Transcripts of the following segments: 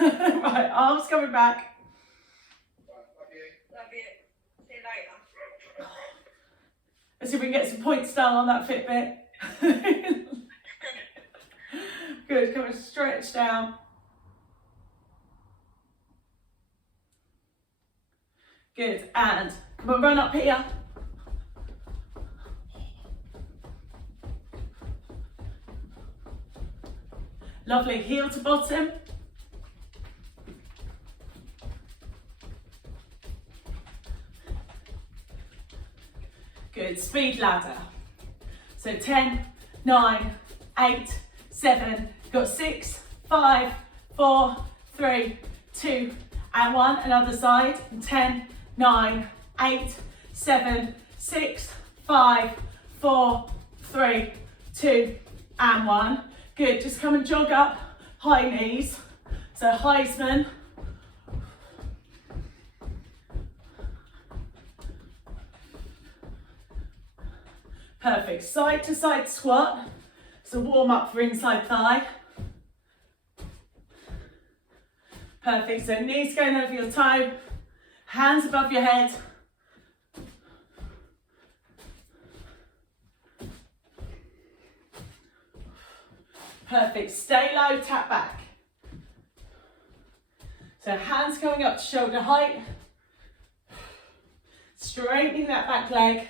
Right, arms coming back. Love you. See you later. Let's see if we can get some points down on that Fitbit. Good, come and stretch down. Good, and come on, run up here. Lovely, heel to bottom. Good, speed ladder. So 10, 9, 8, 7, got 6, 5, 4, 3, 2, and 1. Another side, 10, 9, 8, 7, 6, 5, 4, 3, 2, and 1. Good, just come and jog up, high knees. So Heisman. Perfect, side to side squat. So warm up for inside thigh. Perfect, so knees going over your toe, hands above your head. Perfect, stay low, tap back. So hands coming up to shoulder height. Straightening that back leg.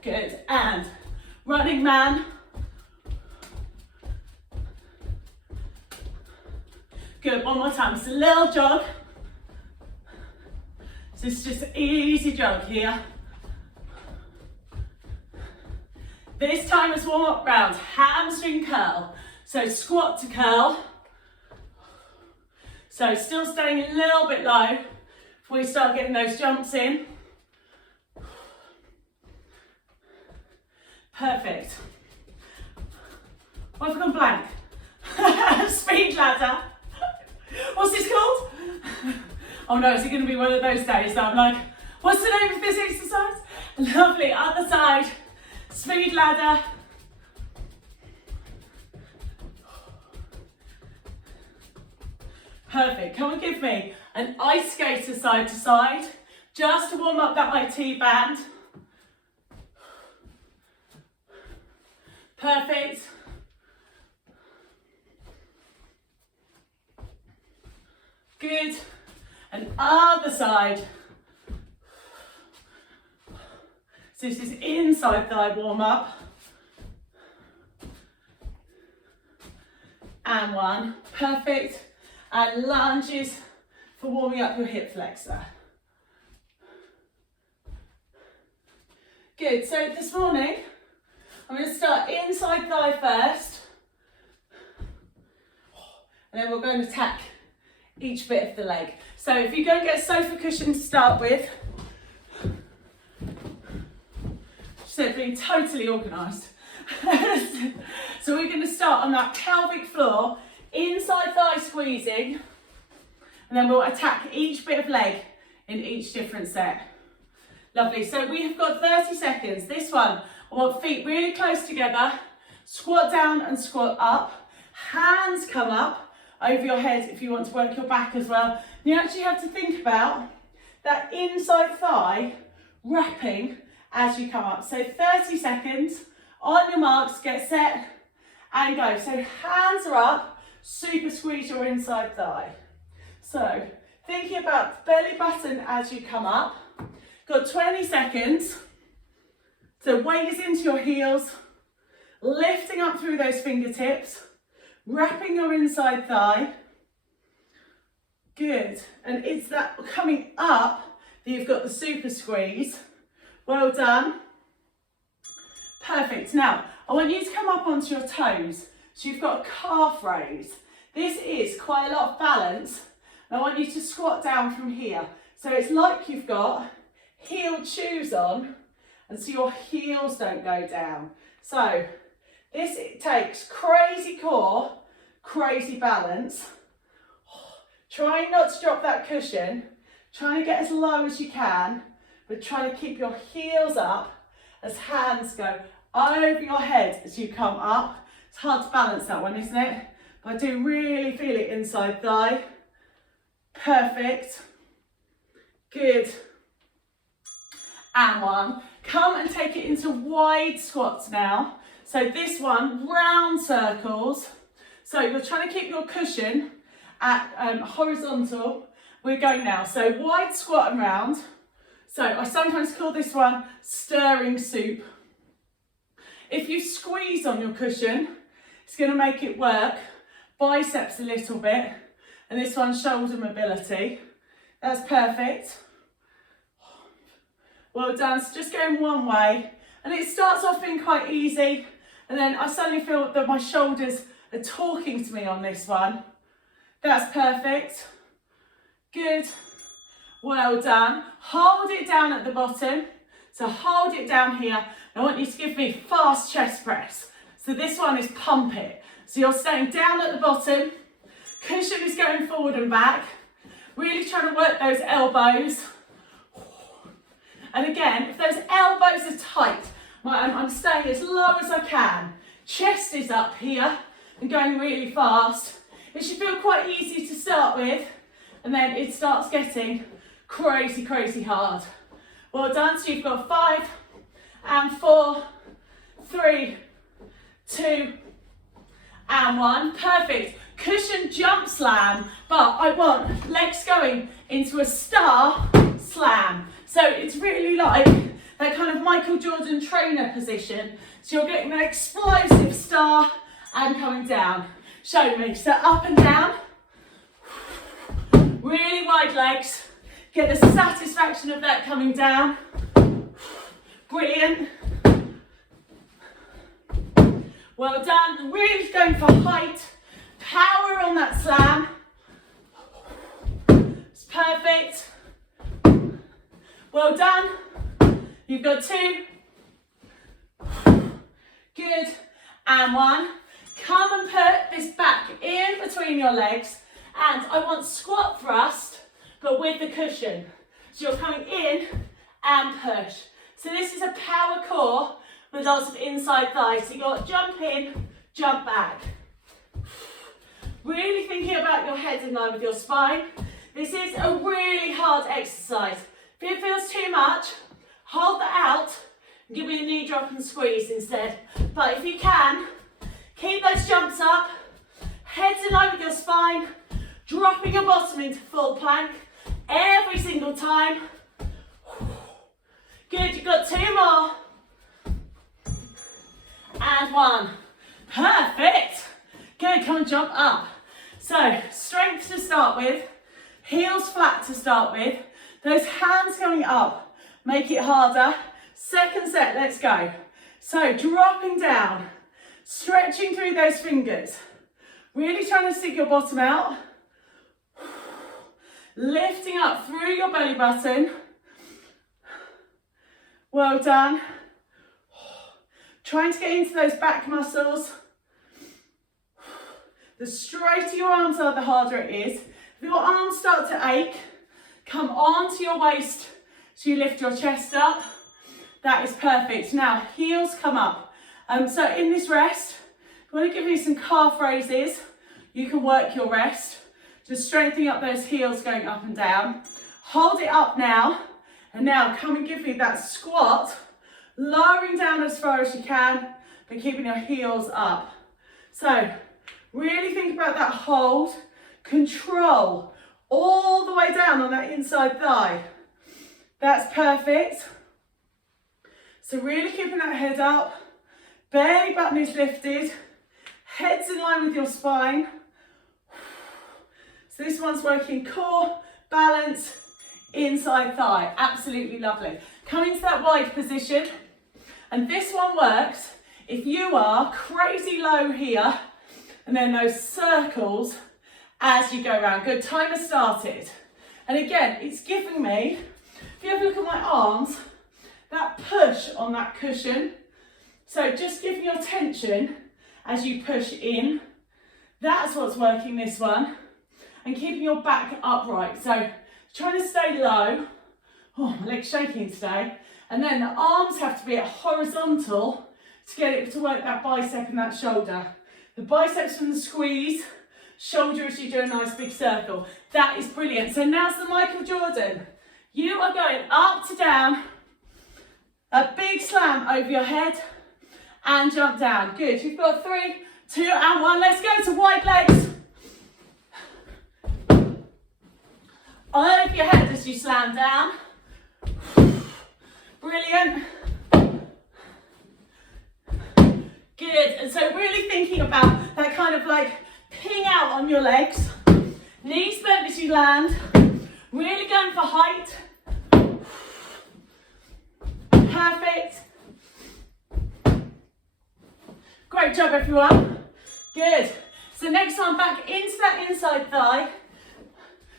Good, and running man. Good, one more time, it's a little jog. So it's just an easy jog here. This time it's warm up round, hamstring curl. So squat to curl. So still staying a little bit low before we start getting those jumps in. Perfect. What have I gone blank? Speed ladder. What's this called? Oh no, is it going to be one of those days that I'm like, what's the name of this exercise? Lovely, other side. Speed ladder. Perfect, come and give me an ice skater side to side, just to warm up that IT band. Perfect. Good. And other side. So this is inside thigh warm up. And one. Perfect. And lunges for warming up your hip flexor. Good. So this morning, I'm going to start inside thigh first. And then we're going to attack each bit of the leg. So if you go and get a sofa cushion to start with, so being totally organised. So we're going to start on that pelvic floor, inside thigh squeezing, and then we'll attack each bit of leg in each different set. Lovely, so we have got 30 seconds. This one, I want feet really close together, squat down and squat up, hands come up over your head if you want to work your back as well. You actually have to think about that inside thigh wrapping as you come up. So 30 seconds, on your marks, get set and go. So hands are up, super squeeze your inside thigh. So thinking about the belly button as you come up, got 20 seconds. So weight is into your heels, lifting up through those fingertips, wrapping your inside thigh. Good, and it's that coming up that you've got the super squeeze. Well done. Perfect. Now, I want you to come up onto your toes. So you've got a calf raise. This is quite a lot of balance. And I want you to squat down from here. So it's like you've got heeled shoes on, and so your heels don't go down. So this, it takes crazy core, crazy balance. Trying not to drop that cushion, trying to get as low as you can, but trying to keep your heels up as hands go over your head as you come up. It's hard to balance that one, isn't it? But I do really feel it inside thigh. Perfect. Good. And one. Come and take it into wide squats now. So this one, round circles. So you're trying to keep your cushion at horizontal. We're going now. So wide squat and round. So I sometimes call this one stirring soup. If you squeeze on your cushion, it's going to make it work. Biceps a little bit. And this one's shoulder mobility. That's perfect. Well done. So just going one way. And it starts off being quite easy. And then I suddenly feel that my shoulders are talking to me on this one. That's perfect. Good. Well done. Hold it down at the bottom. So hold it down here. I want you to give me fast chest press. So this one is pump it. So you're staying down at the bottom. Cushion is going forward and back. Really trying to work those elbows. And again, if those elbows are tight, I'm staying as low as I can. Chest is up here and going really fast. It should feel quite easy to start with. And then it starts getting crazy, crazy hard. Well done. So you've got 5 and 4, 3, 2 and 1. Perfect. Cushion jump slam, but I want legs going into a star slam. So it's really like that kind of Michael Jordan trainer position. So you're getting an explosive star and coming down. Show me. So up and down. Really wide legs. Get the satisfaction of that coming down. Brilliant. Well done. Really going for height. Power on that slam. It's perfect. Well done. You've got 2. Good. And 1. Come and put this back in between your legs. And I want squat thrust, but with the cushion. So you're coming in and push. So this is a power core with lots of inside thighs. So you've got jump in, jump back. Really thinking about your head in line with your spine. This is a really hard exercise. If it feels too much, hold that out and give me a knee drop and squeeze instead. But if you can, keep those jumps up, heads in line with your spine, dropping your bottom into full plank every single time. Good, you've got 2 more. And 1. Perfect. Good, come and jump up. So, strength to start with, heels flat to start with, those hands going up, make it harder. Second set, let's go. So, dropping down, stretching through those fingers, really trying to stick your bottom out, lifting up through your belly button. Well done. Trying to get into those back muscles. The straighter your arms are, the harder it is. If your arms start to ache, come onto your waist so you lift your chest up. That is perfect. Now, heels come up. So in this rest, if you want to give me some calf raises, you can work your rest. Just strengthening up those heels going up and down. Hold it up now. And now come and give me that squat, lowering down as far as you can, but keeping your heels up. So, really think about that hold, control, all the way down on that inside thigh. That's perfect. So really keeping that head up, belly button is lifted, head's in line with your spine. So this one's working core, balance, inside thigh. Absolutely lovely. Come into that wide position. And this one works if you are crazy low here, and then those circles as you go around. Good, timer started. And again, it's giving me, if you have a look at my arms, that push on that cushion. So just giving your tension as you push in. That's what's working this one. And keeping your back upright. So trying to stay low. Oh, my leg's shaking today. And then the arms have to be at horizontal to get it to work that bicep and that shoulder. The biceps from the squeeze, shoulder as you do a nice big circle. That is brilliant. So now's the Michael Jordan. You are going up to down, a big slam over your head and jump down. Good, you've got 3, 2 and 1. Let's go to wide legs. Over your head as you slam down. Brilliant. Good, and so really thinking about that kind of like ping out on your legs. Knees bent as you land. Really going for height. Perfect. Great job, everyone. Good. So next one, back into that inside thigh.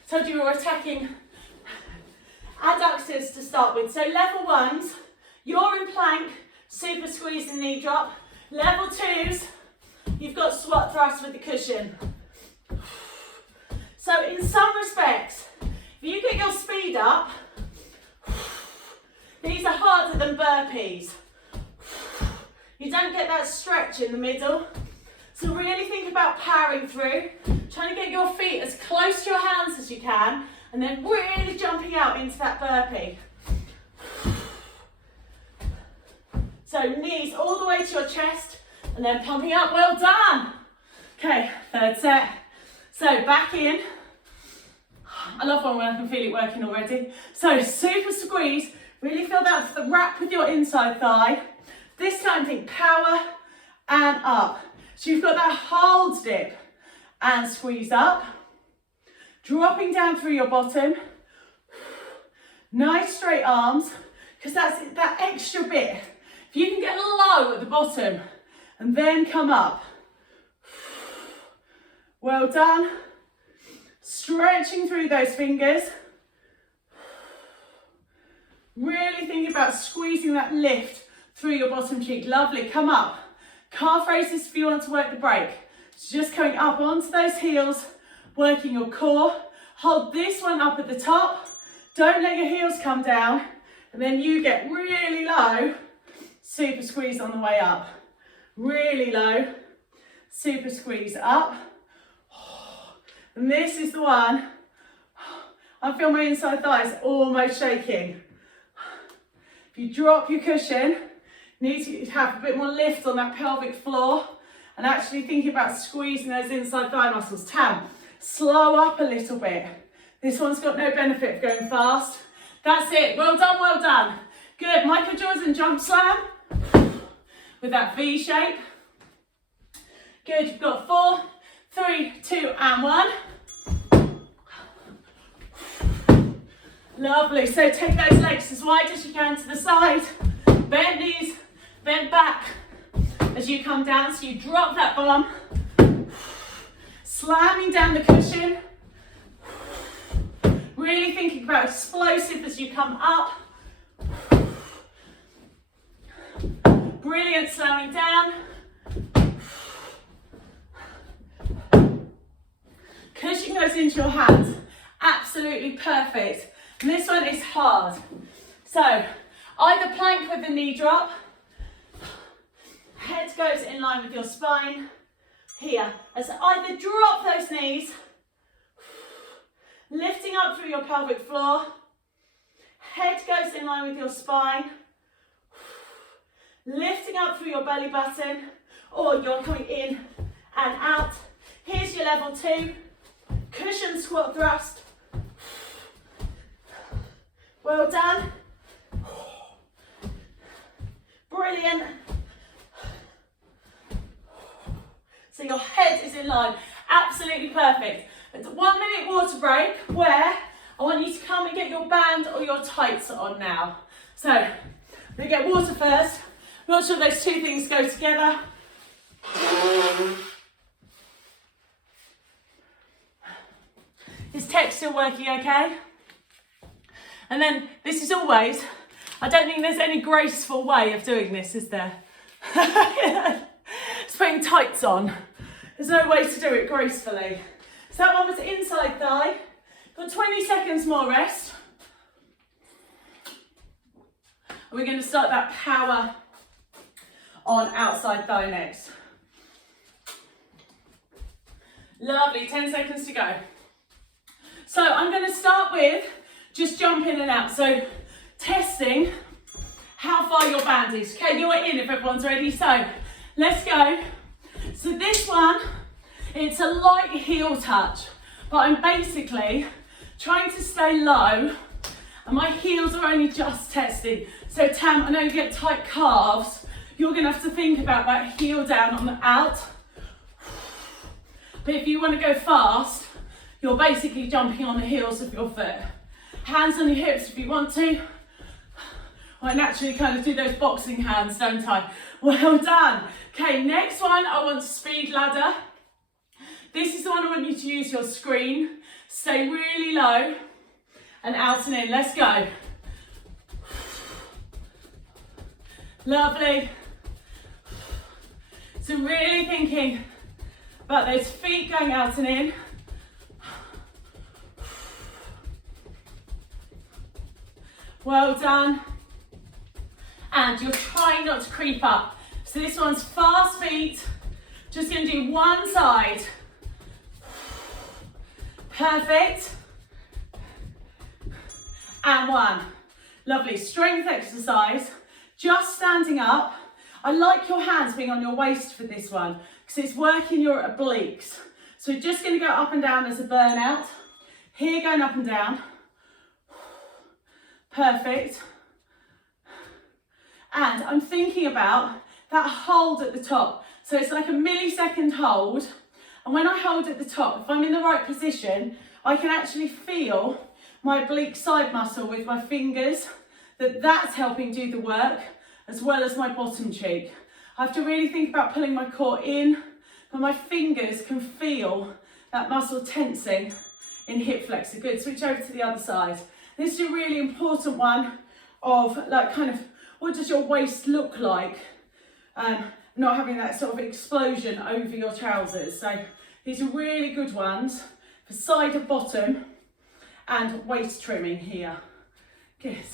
Told you we were attacking adductors to start with. So level 1s, you're in plank, super squeeze and knee drop. Level 2s, you've got squat thrust with the cushion. So in some respects, if you get your speed up, these are harder than burpees. You don't get that stretch in the middle. So really think about powering through, trying to get your feet as close to your hands as you can, and then really jumping out into that burpee. So knees all the way to your chest, and then pumping up, well done. Okay, third set. So back in. I love one when I can feel it working already. So super squeeze, really feel that wrap with your inside thigh. This time think power and up. So you've got that hold dip and squeeze up. Dropping down through your bottom. Nice straight arms, because that's that extra bit. If you can get low at the bottom and then come up. Well done. Stretching through those fingers. Really thinking about squeezing that lift through your bottom cheek. Lovely, come up. Calf raises if you want to work the break. So just coming up onto those heels, working your core. Hold this one up at the top. Don't let your heels come down. And then you get really low. Super squeeze on the way up. Really low. Super squeeze up. And this is the one. I feel my inside thighs almost shaking. If you drop your cushion, you need to have a bit more lift on that pelvic floor and actually thinking about squeezing those inside thigh muscles. Tam, slow up a little bit. This one's got no benefit of going fast. That's it. Well done, well done. Good. Michael Jordan jump slam with that V shape. Good. You've got 4, 3, 2 and 1. Lovely. So take those legs as wide as you can to the side. Bend knees, bend back as you come down. So you drop that bum. Slamming down the cushion. Really thinking about explosive as you come up. Brilliant, slowing down. Cushion goes into your hands. Absolutely perfect. And this one is hard. So either plank with the knee drop. Head goes in line with your spine. Here. As either drop those knees. Lifting up through your pelvic floor. Head goes in line with your spine. Lifting up through your belly button. Or you're coming in and out. Here's your level 2. Cushion squat thrust. Well done. Brilliant. So your head is in line. Absolutely perfect. It's a 1 minute water break where I want you to come and get your band or your tights on now. So we get water first. Not sure those two things go together. Is tech still working okay? And then this is always, I don't think there's any graceful way of doing this, is there? Just putting tights on. There's no way to do it gracefully. So that one was inside thigh. Got 20 seconds more rest. We're going to start that power on outside thigh next. Lovely, 10 seconds to go. So I'm going to start with just jump in and out. So testing how far your band is. Okay, you're in if everyone's ready. So let's go. So this one, it's a light heel touch, but I'm basically trying to stay low and my heels are only just testing. So Tam, I know you get tight calves. You're going to have to think about that heel down on the out. But if you want to go fast, you're basically jumping on the heels of your foot. Hands on your hips if you want to. I naturally kind of do those boxing hands, don't I? Well done. Okay, next one, I want speed ladder. This is the one I want you to use your screen. Stay really low and out and in. Let's go. Lovely. So really thinking about those feet going out and in. Well done. And you're trying not to creep up. So this one's fast feet. Just going to do one side. Perfect. And one. Lovely. Strength exercise. Just standing up. I like your hands being on your waist for this one because it's working your obliques. So we're just going to go up and down as a burnout. Here going up and down. Perfect. And I'm thinking about that hold at the top. So it's like a millisecond hold. And when I hold at the top, if I'm in the right position, I can actually feel my oblique side muscle with my fingers, that's helping do the work, as well as my bottom cheek. I have to really think about pulling my core in, but my fingers can feel that muscle tensing in hip flexor. Good, switch over to the other side. This is a really important one of like kind of, what does your waist look like? Not having that sort of explosion over your trousers. So these are really good ones for side of bottom and waist trimming here. Good.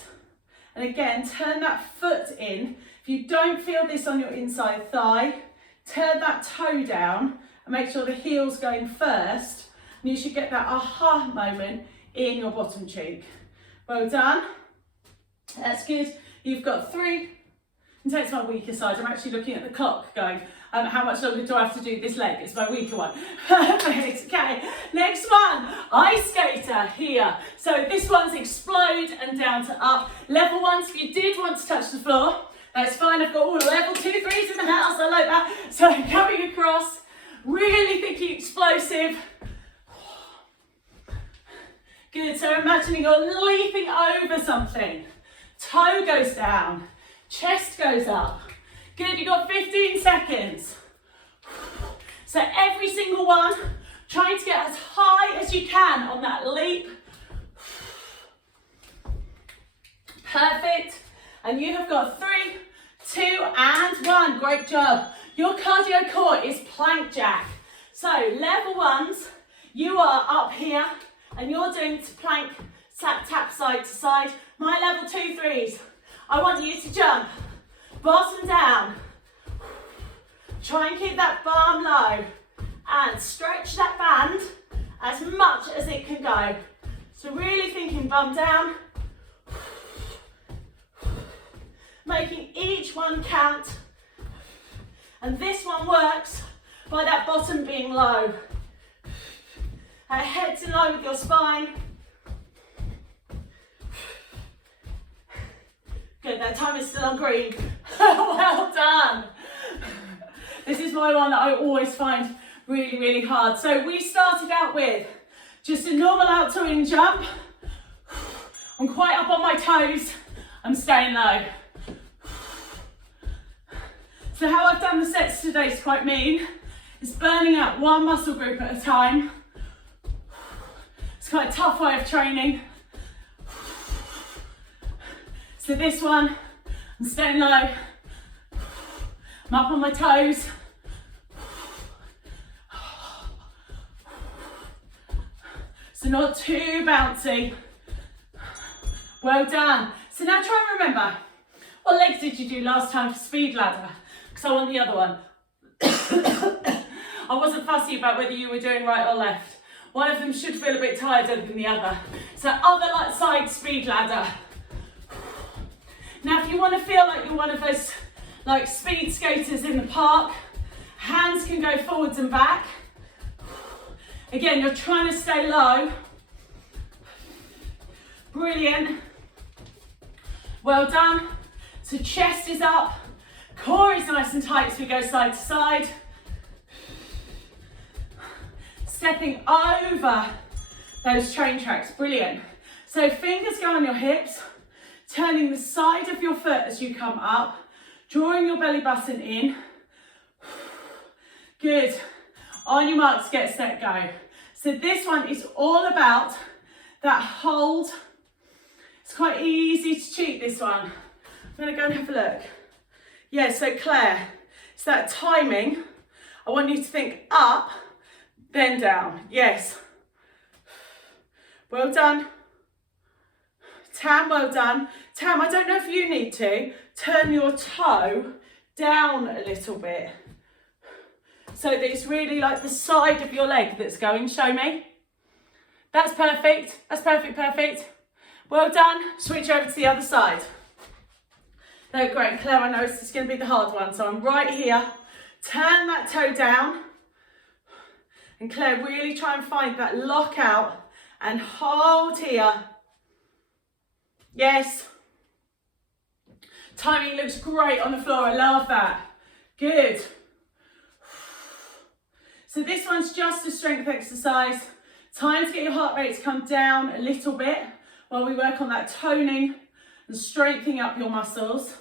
And again, turn that foot in. If you don't feel this on your inside thigh, turn that toe down and make sure the heel's going first. And you should get that aha moment in your bottom cheek. Well done. That's good. You've got 3. And take my weaker side. I'm actually looking at the clock going, how much longer do I have to do this leg? It's my weaker one. Perfect. Okay, next one, ice skater here. So this one's explode and down to up. Level 1, if you did want to touch the floor, that's fine. I've got all level 2, 3s in the house. I like that. So coming across, really thinking explosive. Good, so imagining you're leaping over something. Toe goes down. Chest goes up. Good, you've got 15 seconds. So every single one, trying to get as high as you can on that leap. Perfect. And you have got 3, 2, and 1. Great job. Your cardio core is plank jack. So level 1s, you are up here and you're doing plank, tap side to side. My level 2, 3s. I want you to jump, bottom down. Try and keep that bum low and stretch that band as much as it can go. So really thinking bum down, making each one count. And this one works by that bottom being low. Head's in line with your spine. Good, that time is still on green. Well done. This is my one that I always find really, really hard. So we started out with just a normal out to in jump. I'm quite up on my toes. I'm staying low. So how I've done the sets today is quite mean. It's burning out one muscle group at a time. It's quite a tough way of training. So this one, I'm staying low. I'm up on my toes. So not too bouncy. Well done. So now try and remember, what legs did you do last time for speed ladder? Because So I want the other one. I wasn't fussy about whether you were doing right or left. One of them should feel a bit tireder than the other. So other side speed ladder. Now if you want to feel like you're one of those like speed skaters in the park, hands can go forwards and back. Again, you're trying to stay low. Brilliant. Well done. So chest is up, core is nice and tight as we go side to side. Stepping over those train tracks, brilliant. So fingers go on your hips, turning the side of your foot as you come up, drawing your belly button in. Good. On your marks, get set, go. So this one is all about that hold. It's quite easy to cheat, this one. I'm going to go and have a look. Yeah, so Claire, it's that timing. I want you to think up, then down. Yes. Well done. Tam, well done. Tam, I don't know if you need to turn your toe down a little bit, so that it's really like the side of your leg that's going. Show me. That's perfect. That's perfect, perfect. Well done. Switch over to the other side. No, great. Claire, I know this is going to be the hard one, so I'm right here. Turn that toe down. And Claire, really try and find that lockout and hold here. Yes. Timing looks great on the floor. I love that. Good. So this one's just a strength exercise. Time to get your heart rate to come down a little bit while we work on that toning and strengthening up your muscles.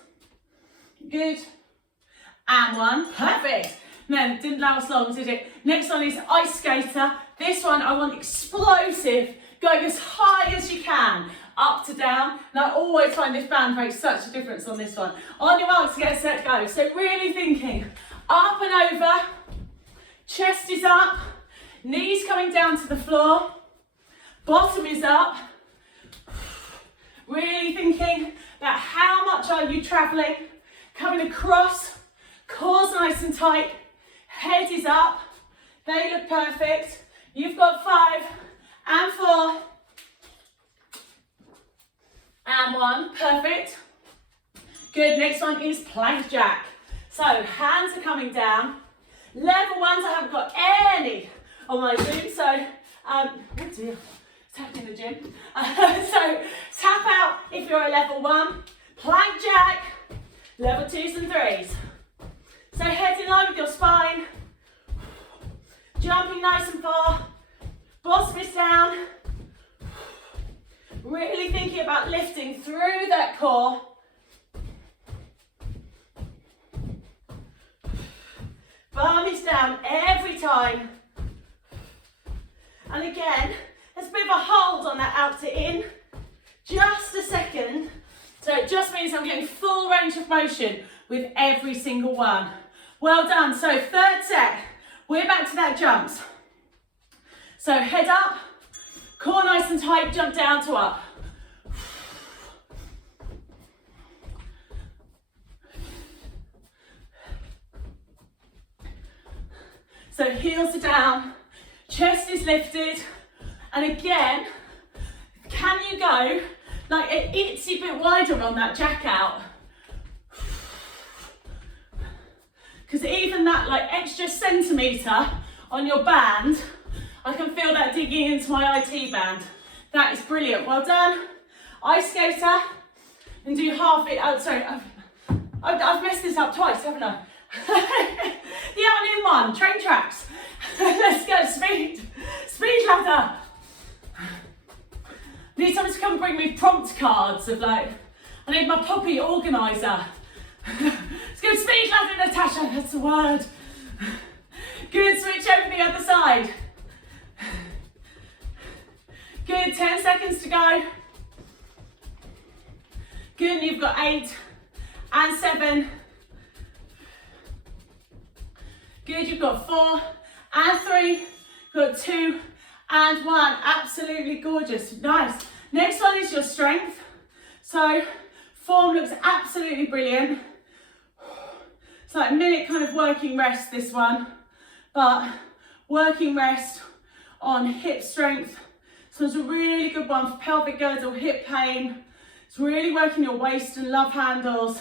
Good. And one. Perfect. No, didn't last long, did it? Next one is ice skater. This one I want explosive, going as high as you can, up to down. And I always find this band makes such a difference on this one. On your marks, get set, go. So really thinking up and over, chest is up, knees coming down to the floor, bottom is up. Really thinking about how much are you travelling, coming across, core's nice and tight, head is up, they look perfect. You've got 5 and 4 and 1, perfect. Good, next one is plank jack. So hands are coming down. Level ones, I haven't got any on my Zoom, so, oh dear, tap in the gym. So tap out if you're a level 1, plank jack, level 2s and 3s. So head in line with your spine, jumping nice and far, bottom is down, really thinking about lifting through that core. Bum is down every time. And again, there's a bit of a hold on that out to in. Just a second. So it just means I'm getting full range of motion with every single one. Well done. So third set, we're back to that jumps. So head up, core nice and tight, jump down to up. So heels are down, chest is lifted, and again, can you go like an itsy bit wider on that jack out? Because even that like extra centimetre on your band, I can feel that digging into my IT band. That is brilliant, well done. Ice skater, and do half it, oh sorry, I've messed this up twice, haven't I? The out and in one, train tracks. Let's go, speed ladder. Need someone to come bring me prompt cards of like, I need my puppy organiser. Let's go speed ladder, Natasha, that's the word. Good, switch over the other side. Good, 10 seconds to go. Good, and you've got 8 and 7. Good, you've got 4 and 3, you've got 2 and 1. Absolutely gorgeous, nice. Next one is your strength. So form looks absolutely brilliant. It's like a minute kind of working rest, this one, but working rest on hip strength. So it's a really good one for pelvic girdle, hip pain. It's really working your waist and love handles.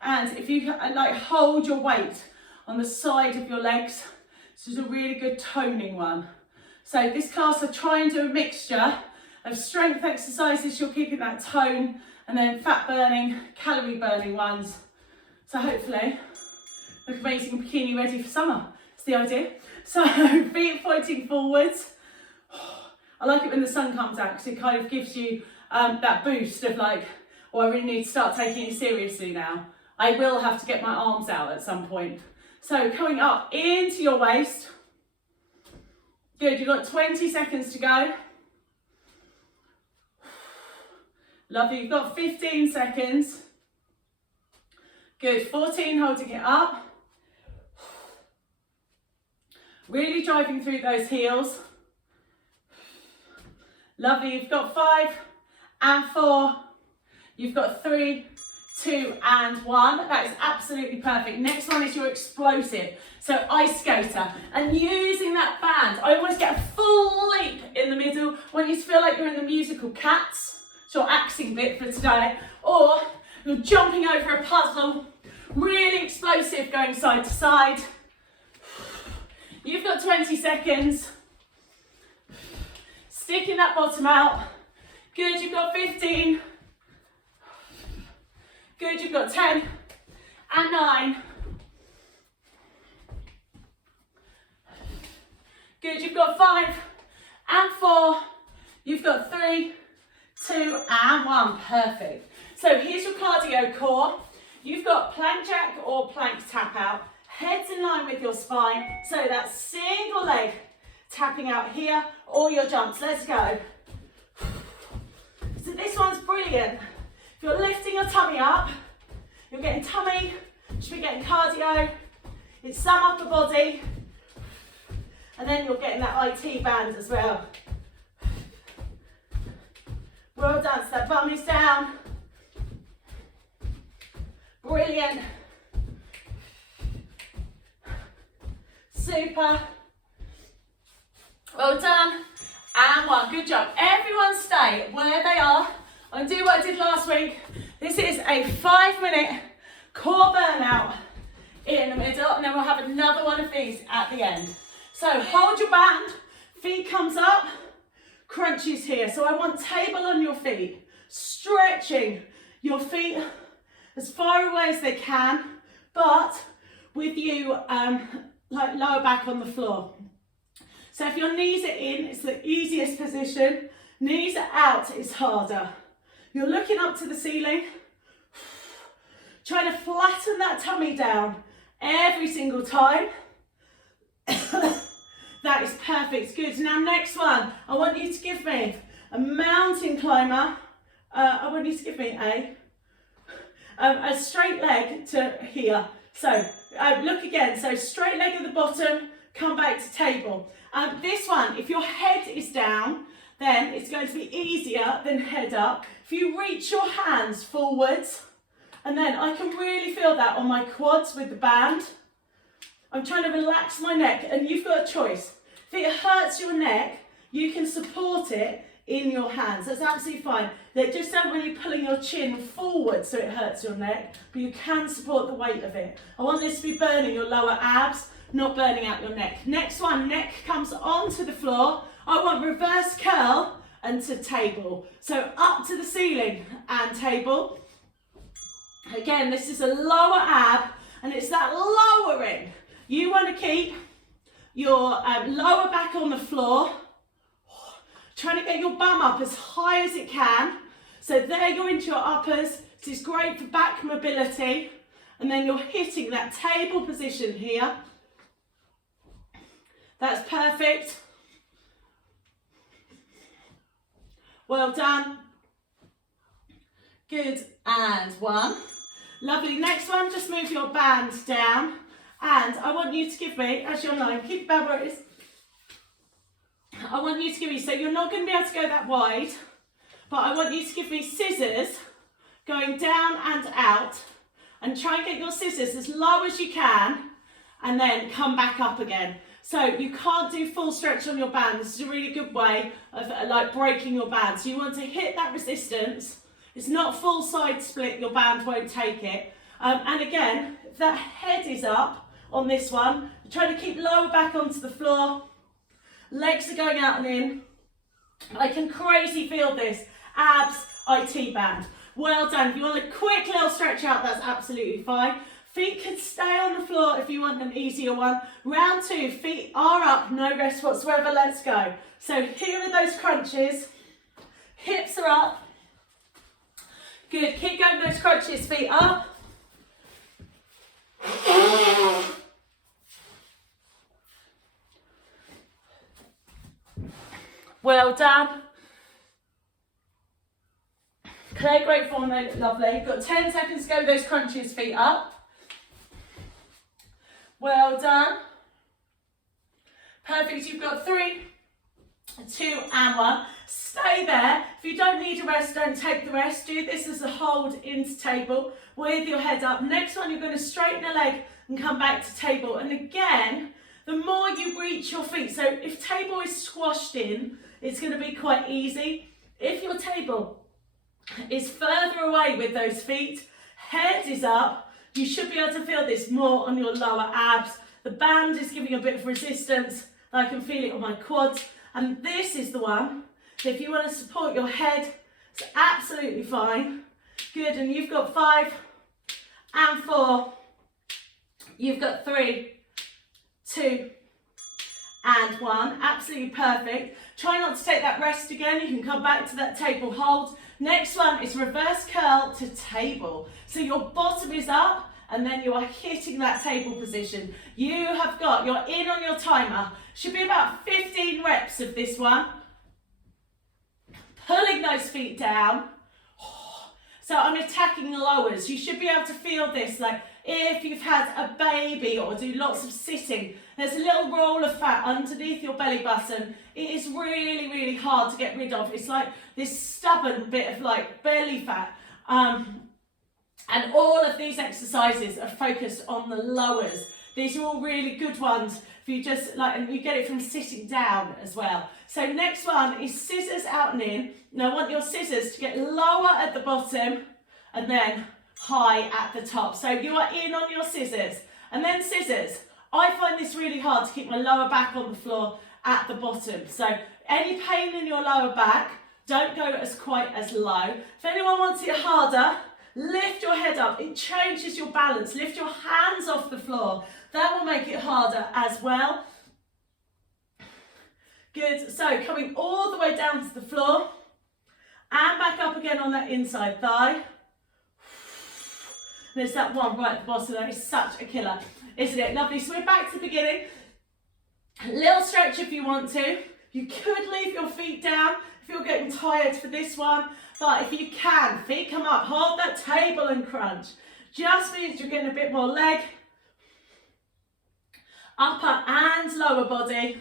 And if you like hold your weight on the side of your legs, this is a really good toning one. So this class I try and do a mixture of strength exercises, you're keeping that tone, and then fat burning, calorie burning ones. So hopefully look amazing in bikini ready for summer. That's the idea. So feet pointing forwards. I like it when the sun comes out because it kind of gives you that boost of like, oh, I really need to start taking it seriously now. I will have to get my arms out at some point. So coming up into your waist. Good, you've got 20 seconds to go. Lovely, you've got 15 seconds. Good, 14, holding it up. Really driving through those heels. Lovely, you've got 5 and 4. You've got 3, 2 and 1. That is absolutely perfect. Next one is your explosive. So ice skater, and using that band, I always get a full leap in the middle. I want you to feel like you're in the musical Cats. It's your axing bit for today. Or you're jumping over a puzzle, really explosive, going side to side. You've got 20 seconds. Sticking that bottom out. Good, you've got 15. Good, you've got 10 and 9. Good, you've got 5 and 4. You've got 3, 2 and 1. Perfect. So here's your cardio core. You've got plank jack or plank tap out. Head's in line with your spine. So that single leg tapping out here, or your jumps. Let's go. So this one's brilliant. If you're lifting your tummy up, you're getting tummy, you should be getting cardio. It's some upper body. And then you're getting that IT band as well. Well done, so that bum is down. Brilliant. Super. Well done. And 1. Good job. Everyone stay where they are. I'm going to do what I did last week. This is a 5-minute core burnout in the middle, and then we'll have another one of these at the end. So hold your band, feet comes up, crunches here. So I want table on your feet, stretching your feet as far away as they can, but with you like lower back on the floor. So if your knees are in, it's the easiest position. Knees are out, it's harder. You're looking up to the ceiling, trying to flatten that tummy down every single time. That is perfect. Good. Now next one, I want you to give me a mountain climber. I want you to give me a straight leg to here. So look again. So straight leg at the bottom, come back to table. This one, if your head is down, then it's going to be easier than head up. If you reach your hands forwards, and then I can really feel that on my quads with the band. I'm trying to relax my neck, and you've got a choice. If it hurts your neck, you can support it in your hands. That's absolutely fine. They just don't want you pulling your chin forward so it hurts your neck, but you can support the weight of it. I want this to be burning your lower abs, not burning out your neck. Next one, neck comes onto the floor. I want reverse curl and to table. So up to the ceiling and table. Again, this is a lower ab, and it's that lowering. You want to keep your lower back on the floor, trying to get your bum up as high as it can. So there you're into your uppers. This is great for back mobility. And then you're hitting that table position here. That's perfect. Well done. Good, and 1. Lovely. Next one, just move your band down. And I want you to give me, as you're lying, keep the band where it is. I want you to give me, so you're not going to be able to go that wide, but I want you to give me scissors going down and out. and try and get your scissors as low as you can, and then come back up again. So you can't do full stretch on your band. This is a really good way of like breaking your band. So you want to hit that resistance. It's not full side split, your band won't take it. And again, if that head is up on this one, you're trying to keep lower back onto the floor. Legs are going out and in. I can crazy feel this. Abs, IT band. Well done. If you want a quick little stretch out, that's absolutely fine. Feet can stay on the floor if you want an easier one. Round 2, feet are up, no rest whatsoever. Let's go. So here are those crunches. Hips are up. Good. Keep going those crunches. Feet up. Well done. Clear, great form, they look lovely. You've got 10 seconds to go with those crunches, feet up. Well done. Perfect, you've got 3, 2 and 1. Stay there. If you don't need a rest, don't take the rest. Do this as a hold into table with your head up. Next one, you're going to straighten a leg and come back to table. And again, the more you reach your feet, so if table is squashed in, it's going to be quite easy. If your table is further away with those feet, head is up, you should be able to feel this more on your lower abs. The band is giving a bit of resistance. I can feel it on my quads. And this is the one, so if you want to support your head, it's absolutely fine. Good, and you've got 5 and 4. You've got 3, 2 and 1. Absolutely perfect. Try not to take that rest again. You can come back to that table hold. Next one is reverse curl to table. So your bottom is up and then you are hitting that table position. You're in on your timer. Should be about 15 reps of this one. Pulling those feet down. So I'm attacking the lowers. You should be able to feel this, like if you've had a baby or do lots of sitting, there's a little roll of fat underneath your belly button. It is really, really hard to get rid of. It's like this stubborn bit of like belly fat. And all of these exercises are focused on the lowers. These are all really good ones if you just like, and you get it from sitting down as well. So next one is scissors out and in. Now I want your scissors to get lower at the bottom and then high at the top. So you are in on your scissors and then scissors. I find this really hard to keep my lower back on the floor at the bottom. So any pain in your lower back, don't go quite as low. If anyone wants it harder, lift your head up. It changes your balance. Lift your hands off the floor. That will make it harder as well. Good. So coming all the way down to the floor and back up again on that inside thigh. There's that one right at the bottom. That is such a killer, isn't it? Lovely. So we're back to the beginning. A little stretch if you want to. You could leave your feet down if you're getting tired for this one. But if you can, feet come up, hold that table and crunch. Just means you're getting a bit more leg, upper and lower body.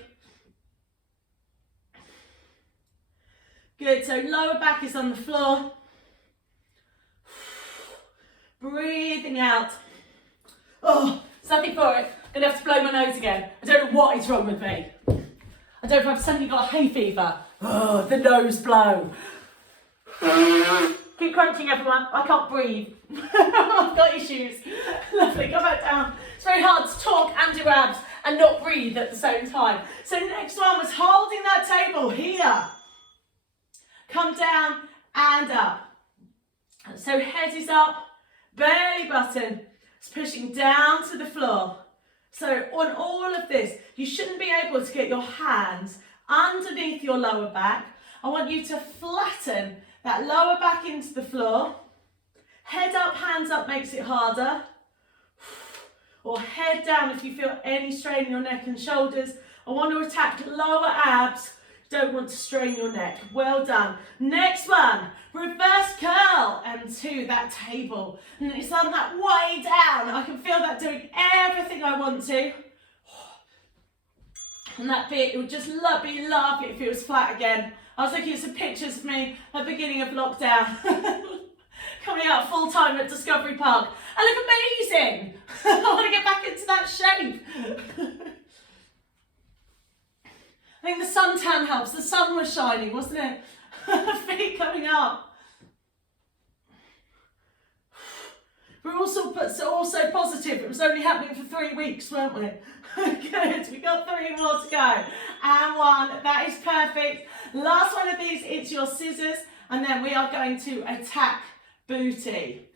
Good, so lower back is on the floor. Breathing out. Oh, there's nothing for it. I'm gonna have to blow my nose again. I don't know what is wrong with me. I don't know if I've suddenly got a hay fever. Oh, the nose blow. Keep crunching, everyone. I can't breathe. I've got issues. Lovely, go back down. It's very hard to talk and do abs and not breathe at the same time. So the next one was holding that table here. Come down and up. So head is up, belly button is pushing down to the floor. So on all of this, you shouldn't be able to get your hands underneath your lower back. I want you to flatten that lower back into the floor. Head up, hands up makes it harder. Or head down if you feel any strain in your neck and shoulders. I want to attack lower abs. Don't want to strain your neck. Well done. Next one, reverse curl and to that table. And it's on that way down. I can feel that doing everything I want to. And that bit, it would just be lovely if it was flat again. I was looking at some pictures of me at the beginning of lockdown. Coming out full time at Discovery Park. I look amazing. I want to get back into that shape. I think the suntan helps. The sun was shining, wasn't it? Feet coming up. We're also positive. It was only happening for 3 weeks, weren't we? Good. We got 3 more to go. And 1. That is perfect. Last one of these, it's your scissors. And then we are going to attack booty.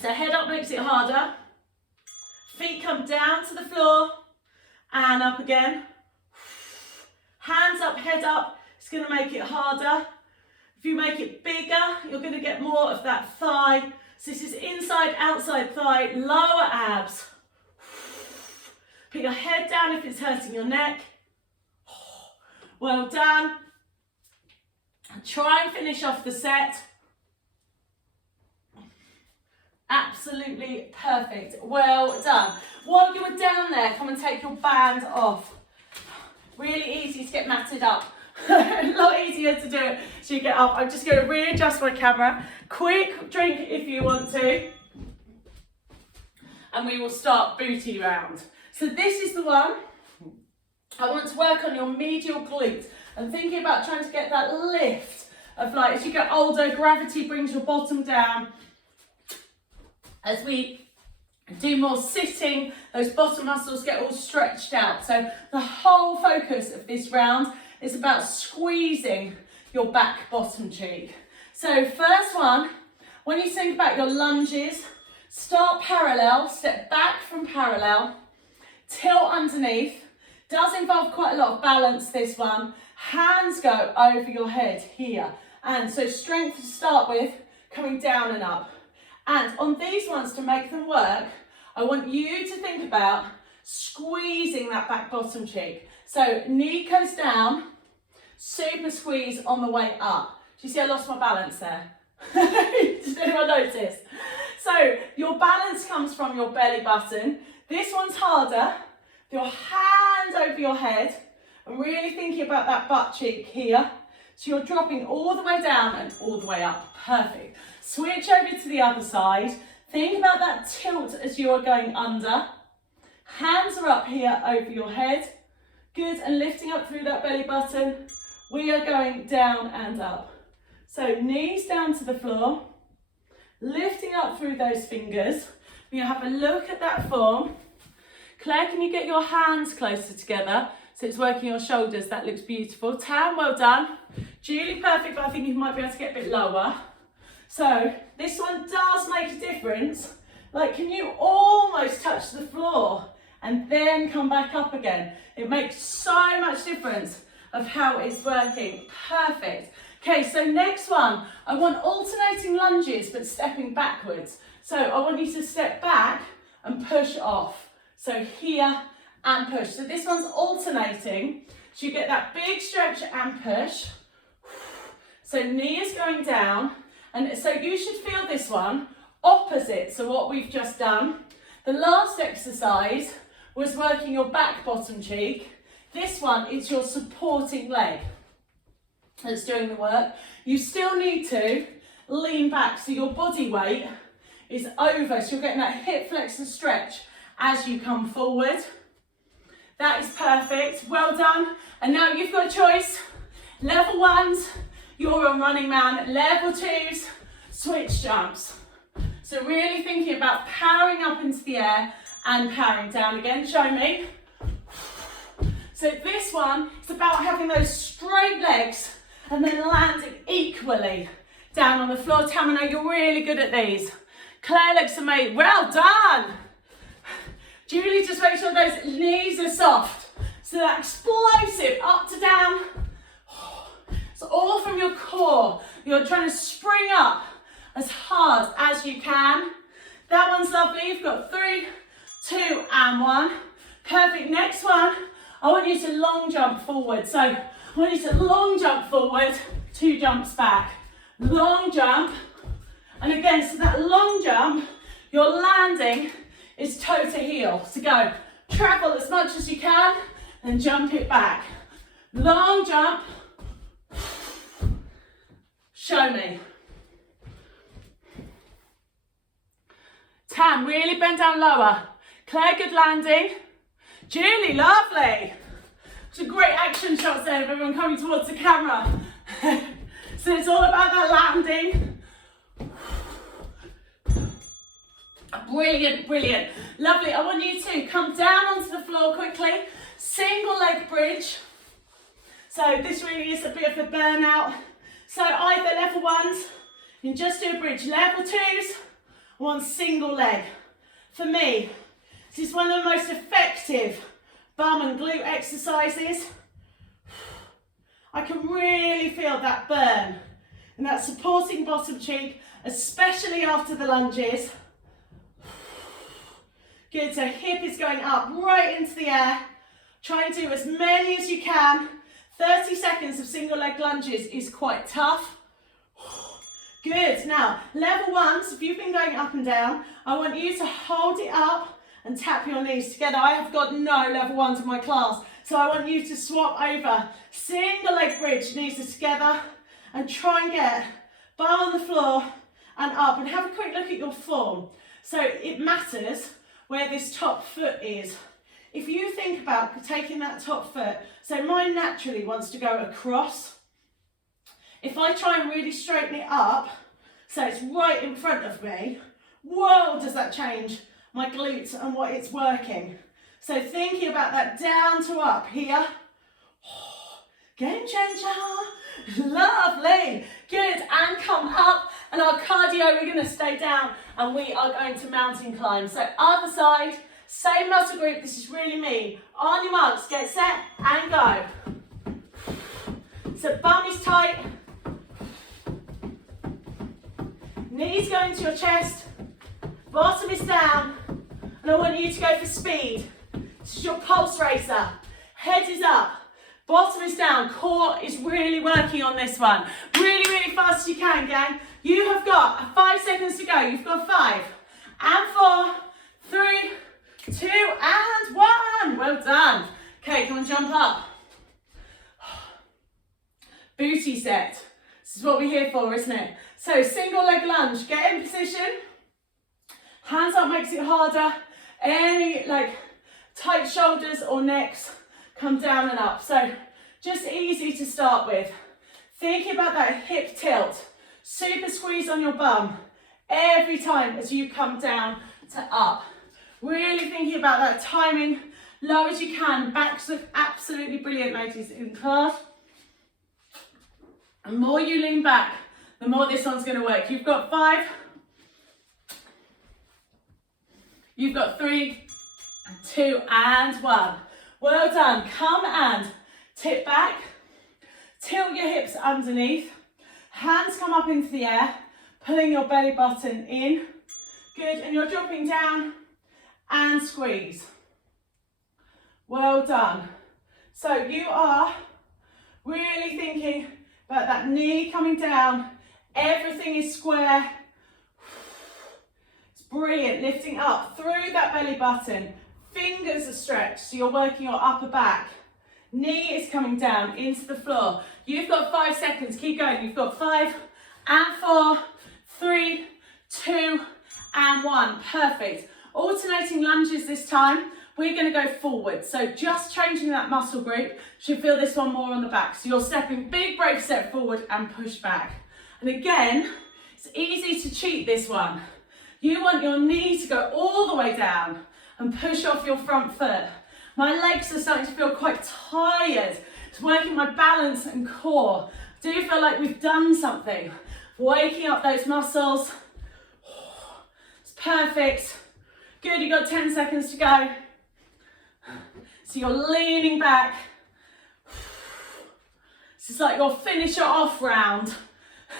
So head up makes it harder. Feet come down to the floor. And up again. Hands up, head up. It's going to make it harder. If you make it bigger, you're going to get more of that thigh. So this is inside, outside thigh, lower abs. Put your head down if it's hurting your neck. Well done. Try and finish off the set. Absolutely perfect. Well done. While you were down there, come and take your band off. Really easy to get matted up. A lot easier to do it as you get up. I'm just going to readjust my camera. Quick drink if you want to. And we will start booty round. So this is the one. I want to work on your medial glute and thinking about trying to get that lift of, like, as you get older, gravity brings your bottom down. As we do more sitting, those bottom muscles get all stretched out. So the whole focus of this round is about squeezing your back bottom cheek. So first one, when you think about your lunges, start parallel, step back from parallel, tilt underneath. Does involve quite a lot of balance, this one. Hands go over your head here. And so strength to start with, coming down and up. And on these ones, to make them work, I want you to think about squeezing that back bottom cheek. So knee goes down, super squeeze on the way up. Do you see I lost my balance there? Did anyone notice? So your balance comes from your belly button. This one's harder. Your hand over your head and really thinking about that butt cheek here. So you're dropping all the way down and all the way up. Perfect. Switch over to the other side. Think about that tilt as you are going under. Hands are up here over your head. Good, and lifting up through that belly button. We are going down and up. So knees down to the floor. Lifting up through those fingers. We're going to have a look at that form. Claire, can you get your hands closer together so it's working your shoulders? That looks beautiful. Tam, well done. Julie, perfect, but I think you might be able to get a bit lower. So this one does make a difference. Like, can you almost touch the floor and then come back up again? It makes so much difference of how it's working. Perfect. Okay, so next one, I want alternating lunges but stepping backwards. So I want you to step back and push off. So here and push. So this one's alternating. So you get that big stretch and push. So knee is going down. And so you should feel this one opposite. So what we've just done. The last exercise was working your back bottom cheek. This one is your supporting leg that's doing the work. You still need to lean back so your body weight is over. So you're getting that hip flex and stretch as you come forward. That is perfect. Well done. And now you've got a choice. Level 1s, you're a running man. Level 2s, switch jumps. So really thinking about powering up into the air and powering down again. Show me. So this one is about having those straight legs and then landing equally down on the floor. Tamina, you're really good at these. Claire looks amazing. Well done. Julie, just make sure those knees are soft. So that explosive up to down. It's all from your core. You're trying to spring up as hard as you can. That one's lovely. You've got 3, 2 and 1. Perfect. Next one, I want you to long jump forward. So I want you to long jump forward, 2 jumps back. Long jump. And again, so that long jump, you're landing is toe to heel. So go, travel as much as you can and jump it back. Long jump. Show me. Tam, really bend down lower. Claire, good landing. Julie, lovely. Some great action shots there of everyone coming towards the camera. So it's all about that landing. Brilliant, brilliant. Lovely. I want you to come down onto the floor quickly. Single leg bridge. So this really is a bit of a burnout. So either level ones, you can just do a bridge. Level twos, one single leg. For me, this is one of the most effective bum and glute exercises. I can really feel that burn and that supporting bottom cheek, especially after the lunges. Good, so hip is going up right into the air. Try and do as many as you can. 30 seconds of single leg lunges is quite tough. Good, now level ones, if you've been going up and down, I want you to hold it up and tap your knees together. I have got no level ones in my class, so I want you to swap over. Single leg bridge, knees are together, and try and get bum on the floor and up, and have a quick look at your form. So it matters where this top foot is. If you think about taking that top foot, so mine naturally wants to go across. If I try and really straighten it up, so it's right in front of me, whoa, does that change my glutes and what it's working. So thinking about that down to up here. Game changer. Lovely. Good. And come up. And our cardio, we're going to stay down and we are going to mountain climb. So other side, same muscle group. This is really me. On your marks, get set and go. So bum is tight. Knees going to your chest. Bottom is down. And I want you to go for speed. This is your pulse racer. Head is up. Bottom is down. Core is really working on this one. Really, really fast as you can, gang. You have got 5 seconds to go. You've got 5 and 4, 3, 2 and 1. Well done. Okay, come on, jump up. Booty set. This is what we're here for, isn't it? So single leg lunge. Get in position. Hands up makes it harder. Any tight shoulders or necks, come down and up. So just easy to start with. Thinking about that hip tilt. Super squeeze on your bum every time as you come down to up. Really thinking about that timing, low as you can. Backs look absolutely brilliant, ladies in class. The more you lean back, the more this one's going to work. You've got 5. You've got 3, 2 and 1. Well done. Come and tip back. Tilt your hips underneath. Hands come up into the air, pulling your belly button in. Good, and you're dropping down and squeeze. Well done. So you are really thinking about that knee coming down. Everything is square. It's brilliant. Lifting up through that belly button. Fingers are stretched, so you're working your upper back. Knee is coming down into the floor. You've got 5 seconds. Keep going. You've got 5 and 4, 3, 2 and 1. Perfect. Alternating lunges this time. We're going to go forward. So just changing that muscle group. Should feel this one more on the back. So you're stepping, big brave step forward and push back. And again, it's easy to cheat this one. You want your knee to go all the way down and push off your front foot. My legs are starting to feel quite tired. It's working my balance and core. I do feel like we've done something. Waking up those muscles. It's perfect. Good, you've got 10 seconds to go. So you're leaning back. This is like your finisher off round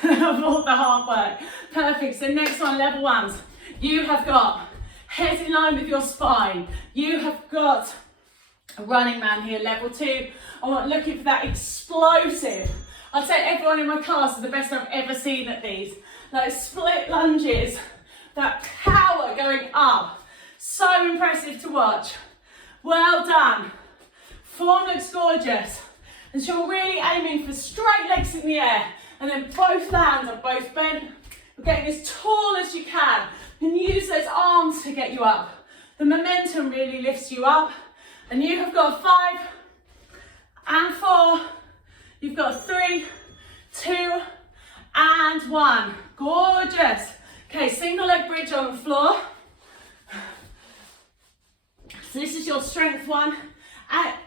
of all the hard work. Perfect, so next one, level ones. You have got head in line with your spine. You have got a running man here, level 2. I'm looking for that explosive. I'd say everyone in my class is the best I've ever seen at these. Like split lunges, that power going up. So impressive to watch. Well done. Form looks gorgeous. And so you're really aiming for straight legs in the air. And then both hands are both bent We're getting as tall as you can. You can use those arms to get you up. The momentum really lifts you up. And you have got 5 and 4. You've got 3, 2 and 1. Gorgeous. Okay, single leg bridge on the floor. So this is your strength one.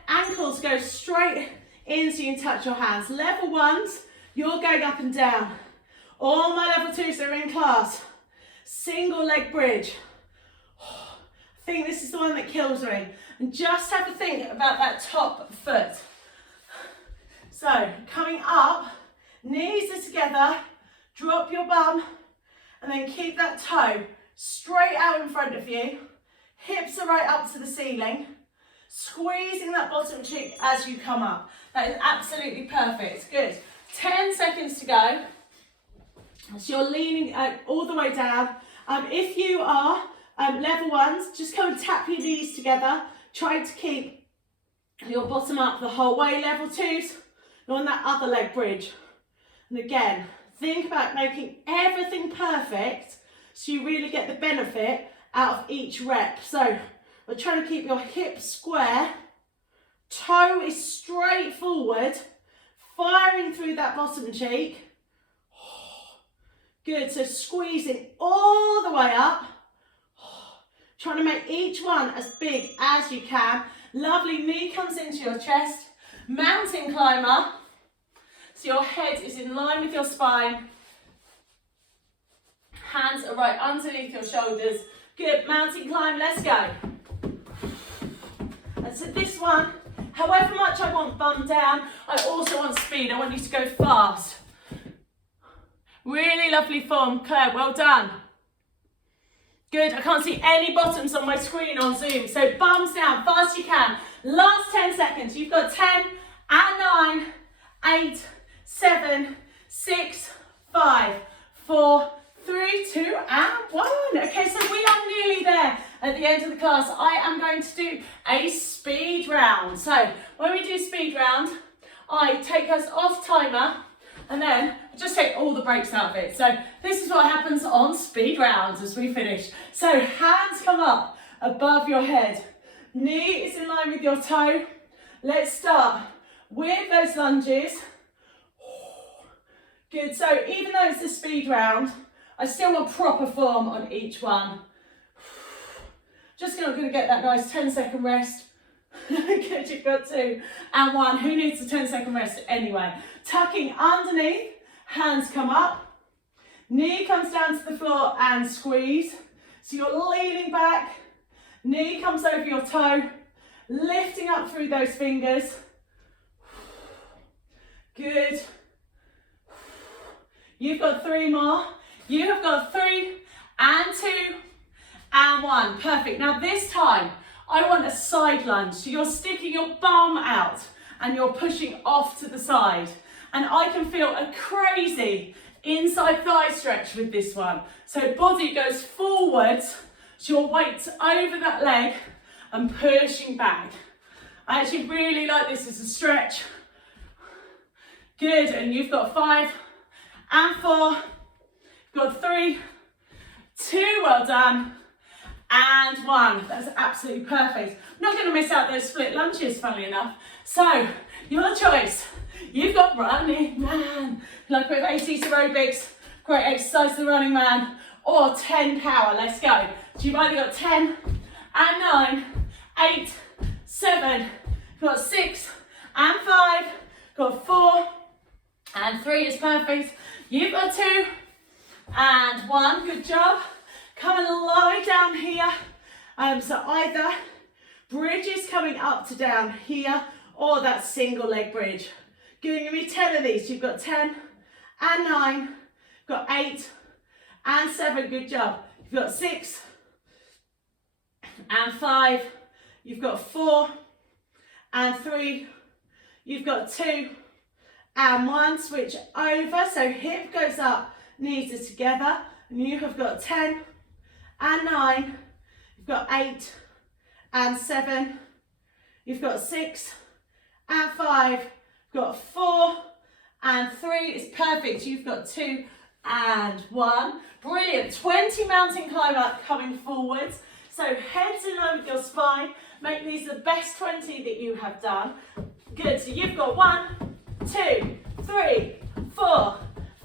Ankles go straight in so you can touch your hands. Level ones, you're going up and down. All my level twos are in class. Single leg bridge. I think this is the one that kills me. And just have a think about that top foot. So coming up, knees are together, drop your bum, and then keep that toe straight out in front of you. Hips are right up to the ceiling. Squeezing that bottom cheek as you come up. That is absolutely perfect. Good. 10 seconds to go. So you're leaning all the way down. If you are level ones, just come and tap your knees together. Try to keep your bottom up the whole way. Level twos, you're on that other leg bridge. And again, think about making everything perfect so you really get the benefit out of each rep. So we're trying to keep your hips square, toe is straight forward, firing through that bottom cheek. Good, so squeezing all the way up. Trying to make each one as big as you can. Lovely, knee comes into your chest. Mountain climber. So your head is in line with your spine. Hands are right underneath your shoulders. Good, mountain climb, let's go. And so this one, however much I want bum down, I also want speed. I want you to go fast. Really lovely form, Claire, well done. Good, I can't see any bottoms on my screen on Zoom, so bums down, fast you can. Last 10 seconds, you've got 10 and 9, 8, 7, 6, 5, 4, 3, 2 and 1. Okay, so we are nearly there at the end of the class. I am going to do a speed round. So when we do speed round, I take us off timer and then just take all the breaks out of it. So this is what happens on speed rounds as we finish. So hands come up above your head. Knee is in line with your toe. Let's start with those lunges. Good, so even though it's a speed round, I still want proper form on each one. Just not going to get that nice 10-second rest. Good, you've got 2 and 1. Who needs a 10-second rest anyway? Tucking underneath, hands come up. Knee comes down to the floor and squeeze. So you're leaning back, knee comes over your toe, lifting up through those fingers. Good. You've got 3 more. You have got 3 and 2 and 1. Perfect. Now this time, I want a side lunge. So you're sticking your bum out and you're pushing off to the side. And I can feel a crazy inside thigh stretch with this one. So body goes forwards, so your weight's over that leg and pushing back. I actually really like this as a stretch. Good, and you've got 5 and 4. You've got 3, 2, well done, and 1. That's absolutely perfect. I'm not going to miss out those split lunges, funnily enough. So, your choice. You've got running man, like with 80s aerobics, great exercise the running man, or 10 power, let's go. So you've either got 10 and 9, 8, 7, you've got 6 and 5, got 4 and 3 is perfect. You've got 2 and 1, good job. Come and lie down here. So either bridges coming up to down here or that single leg bridge. Giving me 10 of these. You've got 10 and 9, got 8 and 7, good job. You've got 6 and 5, you've got 4 and 3, you've got 2 and 1, switch over, so hip goes up, knees are together, and you have got 10 and 9, you've got 8 and 7, you've got 6 and 5, you've got 4 and 3, it's perfect, you've got 2 and 1. Brilliant. 20 mountain climb up coming forwards. So heads in line with your spine. Make these the best 20 that you have done. Good. So you've got 1, 2, 3, 4,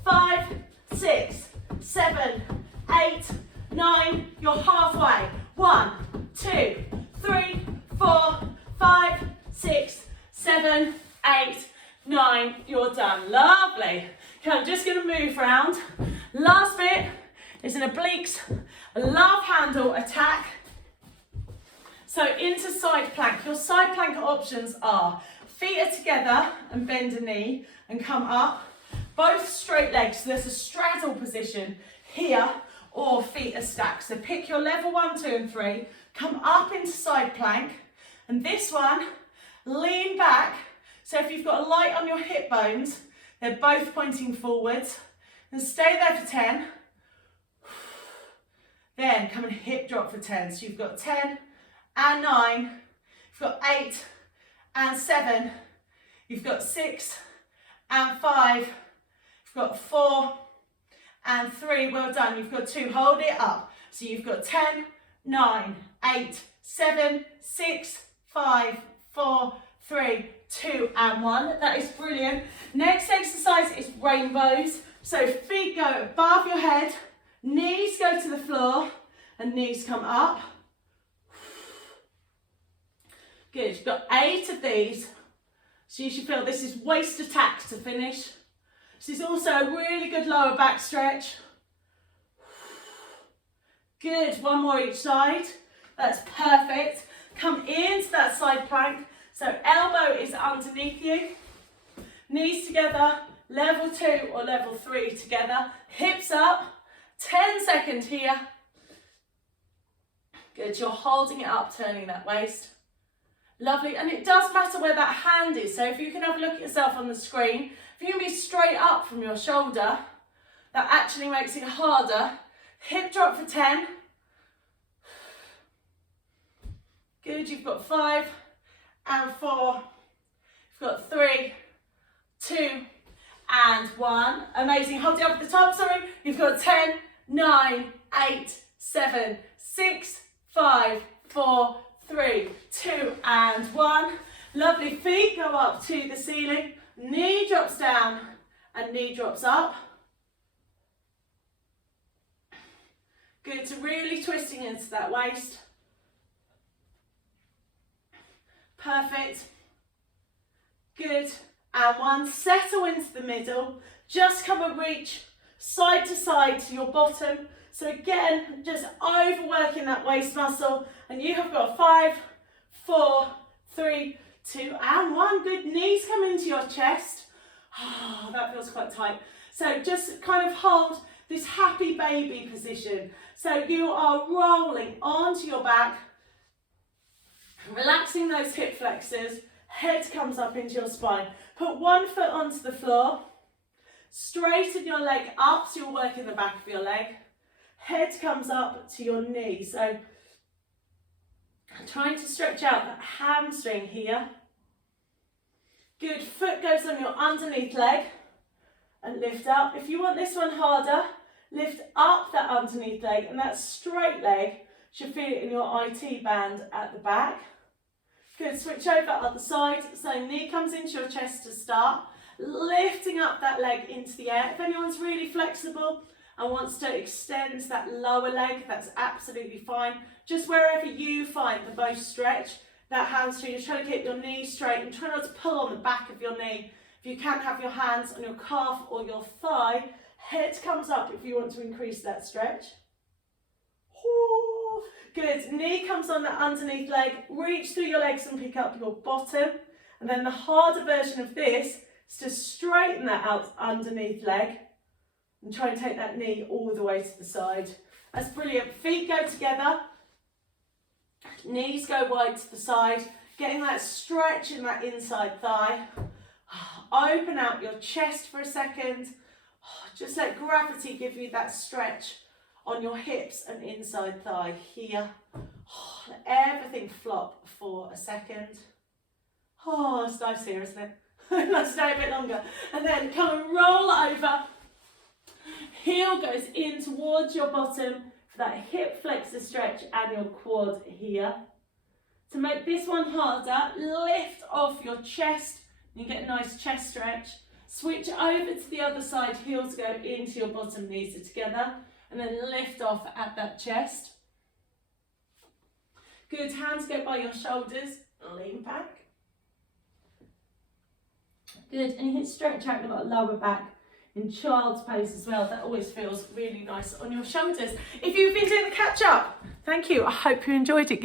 5, 6, 7, 8, 9. You're halfway. 1, 2, 3, 4, 5, 6, 7, 8, 9. You're done. Lovely. Okay, I'm just going to move round. Last bit is an obliques love handle attack. So into side plank. Your side plank options are feet are together and bend a knee and come up. Both straight legs. So there's a straddle position here, or feet are stacked. So pick your level 1, 2 and 3. Come up into side plank. And this one, lean back. So if you've got a light on your hip bones, they're both pointing forwards. And stay there for 10. Then come and hip drop for 10. So you've got 10 and 9. You've got 8 and 7. You've got 6 and 5. You've got 4 and 3. Well done. You've got 2. Hold it up. So you've got 10, 9, 8, 7, 6, 5, 4, 3, 2 and 1. That is brilliant. Next exercise is rainbows. So feet go above your head, knees go to the floor and knees come up. Good, you've got 8 of these. So you should feel this is waist attacks to finish. This is also a really good lower back stretch. Good, 1 more each side. That's perfect. Come into that side plank. So elbow is underneath you. Knees together, level 2 or level 3 together. Hips up, 10 seconds here. Good, you're holding it up, turning that waist. Lovely, and it does matter where that hand is. So if you can have a look at yourself on the screen, if you can be straight up from your shoulder, that actually makes it harder. Hip drop for 10. Good, you've got 5 and 4. You've got 3, 2 and 1. Amazing, hold it up at the top, sorry. You've got 10, 9, 8, 7, 6, 5, 4, 3, 2 and 1. Lovely, feet go up to the ceiling. Knee drops down and knee drops up. Good, so really twisting into that waist. Perfect. Good, and 1. Settle into the middle. Just come and reach side to side to your bottom. So again, just overworking that waist muscle. And you have got 5, 4, 3, 2 and 1. Good, knees come into your chest. Oh, that feels quite tight. So just kind of hold this happy baby position. So you are rolling onto your back, relaxing those hip flexors. Head comes up into your spine. Put 1 foot onto the floor. Straighten your leg up so you're working the back of your leg. Head comes up to your knee. So trying to stretch out that hamstring here. Good, foot goes on your underneath leg and lift up. If you want this one harder, lift up that underneath leg, and that straight leg should feel it in your IT band at the back. Good, switch over other side. So knee comes into your chest to start, lifting up that leg into the air. If anyone's really flexible and wants to extend that lower leg, that's absolutely fine. Just wherever you find the most stretch, that hamstring, you're trying to keep your knee straight and try not to pull on the back of your knee. If you can, have your hands on your calf or your thigh. Head comes up if you want to increase that stretch. Good, knee comes on that underneath leg. Reach through your legs and pick up your bottom. And then the harder version of this is to straighten that out underneath leg and try and take that knee all the way to the side. That's brilliant. Feet go together. Knees go wide to the side. Getting that stretch in that inside thigh. Open out your chest for a second. Just let gravity give you that stretch on your hips and inside thigh here. Let everything flop for a second. Oh, it's nice here, isn't it? Let's stay a bit longer. And then come and roll over. Heel goes in towards your bottom for that hip flexor stretch and your quad here. To make this one harder, lift off your chest. You get a nice chest stretch. Switch over to the other side, heels go into your bottom, knees are together, and then lift off at that chest. Good, hands go by your shoulders, lean back. Good, and you can stretch out your lower back in child's pose as well. That always feels really nice on your shoulders. If you've been doing the catch up, thank you. I hope you enjoyed it.